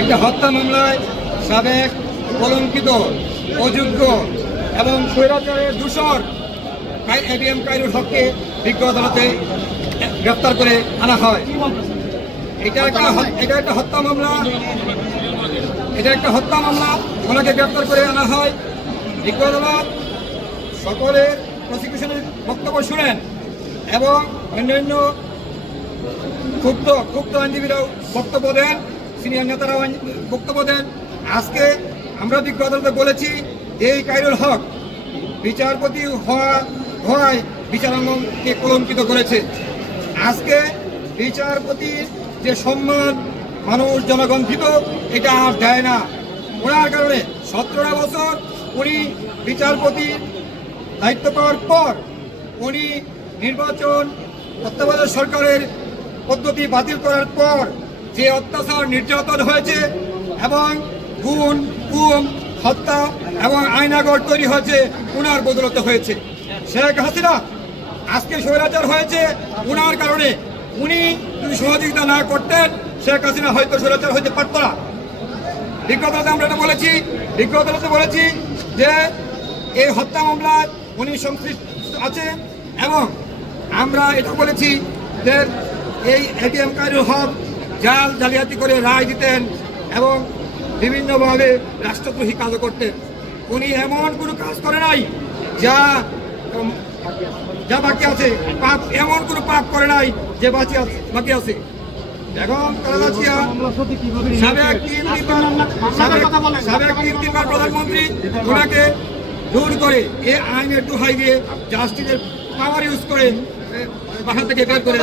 একটা হত্যা মামলায় সাবেক কলঙ্কিত, অযোগ্য এবং স্বৈরাচারের দূষর এবিএম কাইরুল হককে বিজ্ঞ আদালতে গ্রেফতার করে আনা হয়। এটা একটা এটা একটা হত্যা মামলা। এটা একটা হত্যা মামলা। ওনাকে গ্রেফতার করে আনা হয়। বিজ্ঞ আদালত সকলের প্রসিকিউশনের বক্তব্য শুনেন এবং অন্যান্য ক্ষুব্ধ ক্ষুব্ধ আইনজীবীরাও বক্তব্য দেন। সিনিয়র আইন- বক্তব্য দেন। আজকে আমরা বিজ্ঞ আদালতে বলেছি, এই কাইরুল হক বিচারপতি হওয়া হওয়ায় বিচারাঙ্গনকে কলঙ্কিত করেছে। আজকে বিচারপতির যে সম্মান মানুষ, জনগণ এটা আর দেয় না। ওনার কারণে সতেরোটা বছর উনি বিচারপতি দায়িত্ব পাওয়ার পর উনি নির্বাচন তত্ত্বাবধায়ক সরকারের পদ্ধতি বাতিল করার পর যে অত্যাচার নির্যাতন হয়েছে এবং গুণ গুম, হত্যা এবং আইনাগর তৈরি হয়েছে, উনার বদলতে হয়েছে। শেখ হাসিনা আজকে স্বৈরাচার হয়েছে, উনার কারণে উনি যদি সহযোগিতা না করতেন, শেখ হাসিনা হয়তো স্বৈরাচার হইতে পারত না। বিজ্ঞত আমরা এটা বলেছি বিজ্ঞত বলেছি যে এই হত্যা মামলায় উনি সংশ্লিষ্ট আছে এবং আমরা এটা বলেছি যে এই এটিএম কাইরুল হক জাল জালিয়াতি করে রায় দিতেন এবং বিভিন্নভাবে রাষ্ট্রদ্রোহী কাজও করতেন। উনি এমন কোনো কাজ করে নাই যা যা বাকি আছে। পাপ, এমন কোনো পাপ করে নাই যে বাকি আছে বাকি আছে। কালাচিয়া সাবেক সাবেক প্রধানমন্ত্রী করে এ পাওয়ার ইউজ বাসা থেকে করে